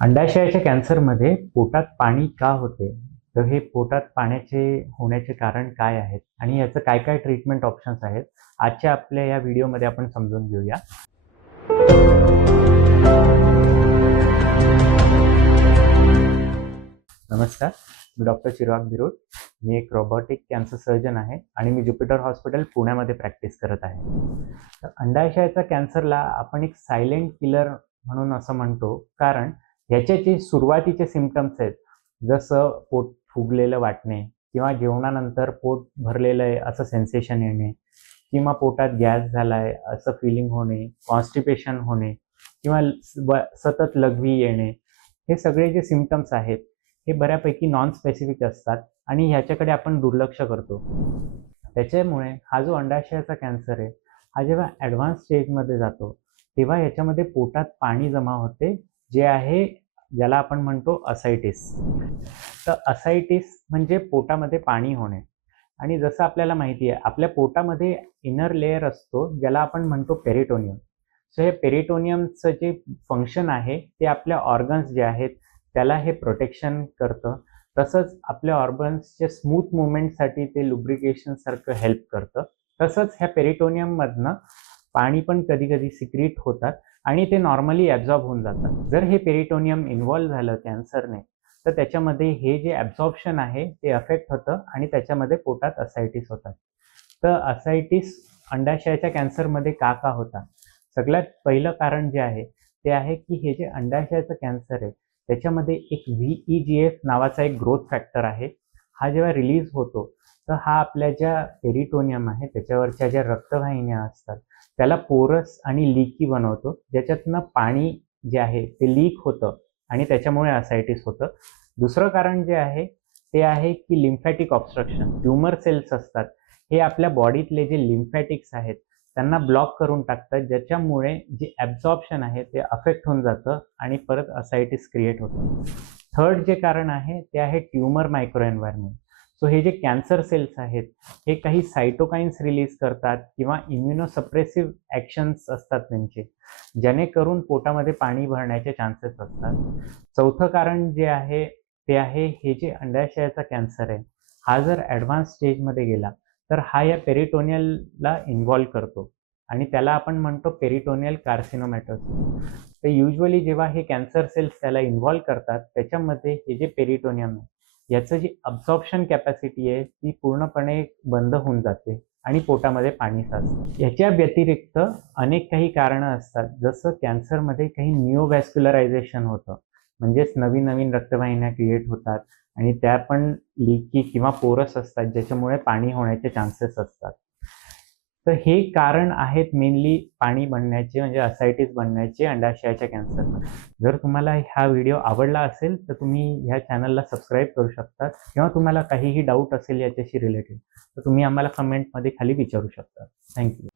अंडाशयाच्या कॅन्सरमध्ये पोटात पाणी का होते? तर हे पोटात पाण्याचे होण्याचे कारण काय आहेत? आणि याचं काय काय ट्रीटमेंट ऑप्शन्स आहेत? आजच्या आपल्या या व्हिडिओमध्ये आपण समजून घेऊया. नमस्कार. मी डॉक्टर चिराग बिरोड. मी एक रोबोटिक कॅन्सर सर्जन आहे आणि मी ज्युपिटर हॉस्पिटल पुण्यामध्ये प्रॅक्टिस करत आहे. तर अंडाशयाचा कॅन्सरला आपण एक सायलेंट किलर म्हणून असं म्हणतो. कारण ह्याचे जे सुरुवातीचे सिमटम्स आहेत. जसं पोट फुगलेलं वाटणे किंवा जेवणानंतर पोट भरलेलं आहे असं सेन्सेशन येणे किंवा पोटात गॅस झाला आहे असं फिलिंग होणे कॉन्स्टिपेशन होणे किंवा सतत लघवी येणे हे सगळे जे सिमटम्स आहेत हे बऱ्यापैकी नॉन स्पेसिफिक असतात आणि ह्याच्याकडे आपण दुर्लक्ष करतो. त्याच्यामुळे हा जो अंडाशयाचा कॅन्सर आहे हा जेव्हा ॲडव्हान्स स्टेजमध्ये जातो तेव्हा याच्यामध्ये पोटात पाणी जमा होते जे आहे ज्याला आपण म्हणतो असायटिस तर असायटिस म्हणजे पोटामध्ये पाणी होणे. आणि जसं आपल्याला माहिती आहे आपल्या पोटामध्ये इनर लेअर असतो ज्याला आपण म्हणतो पेरिटोनियम सो हे पेरिटोनियमचं जे फंक्शन आहे ते आपल्या ऑर्गन्स जे आहेत त्याला हे प्रोटेक्शन करतं. तसंच आपल्या ऑर्गन्सचे स्मूथ मुवमेंटसाठी ते लुब्रिकेशनसारखं हेल्प करतं. तसंच ह्या पेरिटोनियममधनं पाणी पण कधी कधी सिक्रीट होतात. आणि ते नॉर्मली ॲब्झॉर्ब होऊन जातात. जर हे पेरिटोनियम इन्व्हॉल्व्ह झालं कॅन्सरने तर त्याच्यामध्ये हे जे ॲब्झॉर्प्शन आहे ते अफेक्ट होतं आणि त्याच्यामध्ये पोटात असायटिस होतात. तर असायटिस अंडाशयाच्या कॅन्सरमध्ये का का होता सगळ्यात पहिलं कारण जे आहे ते आहे की हे जे अंडाशयाचं कॅन्सर आहे त्याच्यामध्ये एक व्ही ई जी एफ नावाचा एक ग्रोथ फॅक्टर आहे. हा जेव्हा रिलीज होतो तर हा आपल्या ज्या पेरिटोनियम आहे त्याच्यावरच्या ज्या रक्तवाहिन्या असतात त्याला पोरस आणि लिकी बनवतो. ज्याच्यातनं पाणी जे आहे ते लीक होतं आणि त्याच्यामुळे असायटिस होतं. दुसरं कारण जे आहे ते आहे की लिम्फॅटिक ऑब्स्ट्रक्शन ट्युमर सेल्स असतात. हे आपल्या बॉडीतले जे लिम्फॅटिक्स आहेत त्यांना ब्लॉक करून टाकतात ज्याच्यामुळे जे ॲब्झॉर्प्शन आहे ते अफेक्ट होऊन जातं आणि परत असायटिस क्रिएट होतं. थर्ड जे कारण आहे ते आहे ट्युमर मायक्रो एन्व्हायरमेंट सो हे जे कॅन्सर सेल्स आहेत हे काही सायटोकाइन्स रिलीज करतात किंवा इम्युनोसप्रेसिव्ह ॲक्शन्स असतात त्यांचे जेणेकरून पोटामध्ये पाणी भरण्याचे चान्सेस असतात. चौथं कारण जे आहे ते आहे हे जे अंडाशयाचा कॅन्सर आहे हा जर ॲडव्हान्स स्टेजमध्ये गेला तर हा या पेरिटोनियलला इन्व्हॉल्व करतो. आणि त्याला आपण म्हणतो पेरिटोनियल कार्सिनोमॅटोस तर युजली जेव्हा हे कॅन्सर सेल्स त्याला इन्व्हॉल्व करतात त्याच्यामध्ये हे जे पेरिटोनियम आहे याचं जी अब्झॉर्प्शन कॅपॅसिटी आहे ती पूर्णपणे बंद होऊन जाते आणि पोटामध्ये पाणी साचतं. याच्या व्यतिरिक्त अनेक काही कारणं असतात. जसं कॅन्सरमध्ये काही निओवॅस्क्युलरायझेशन होतं. म्हणजेच नवीन नवीन रक्तवाहिन्या क्रिएट होतात आणि त्या पण लिकी किंवा पोरस असतात ज्याच्यामुळे पाणी होण्याचे चान्सेस असतात. तर हे कारण आहेत मेनली पाणी बनण्याचे म्हणजे असायटीस बनण्याचे अंडाशयाच्या कॅन्सर जर तुम्हाला हा व्हिडिओ आवडला असेल तर तुम्ही ह्या चॅनलला सबस्क्राईब करू शकता. किंवा तुम्हाला काहीही डाऊट असेल याच्याशी रिलेटेड तर तुम्ही आम्हाला कमेंटमध्ये खाली विचारू शकता. थँक्यू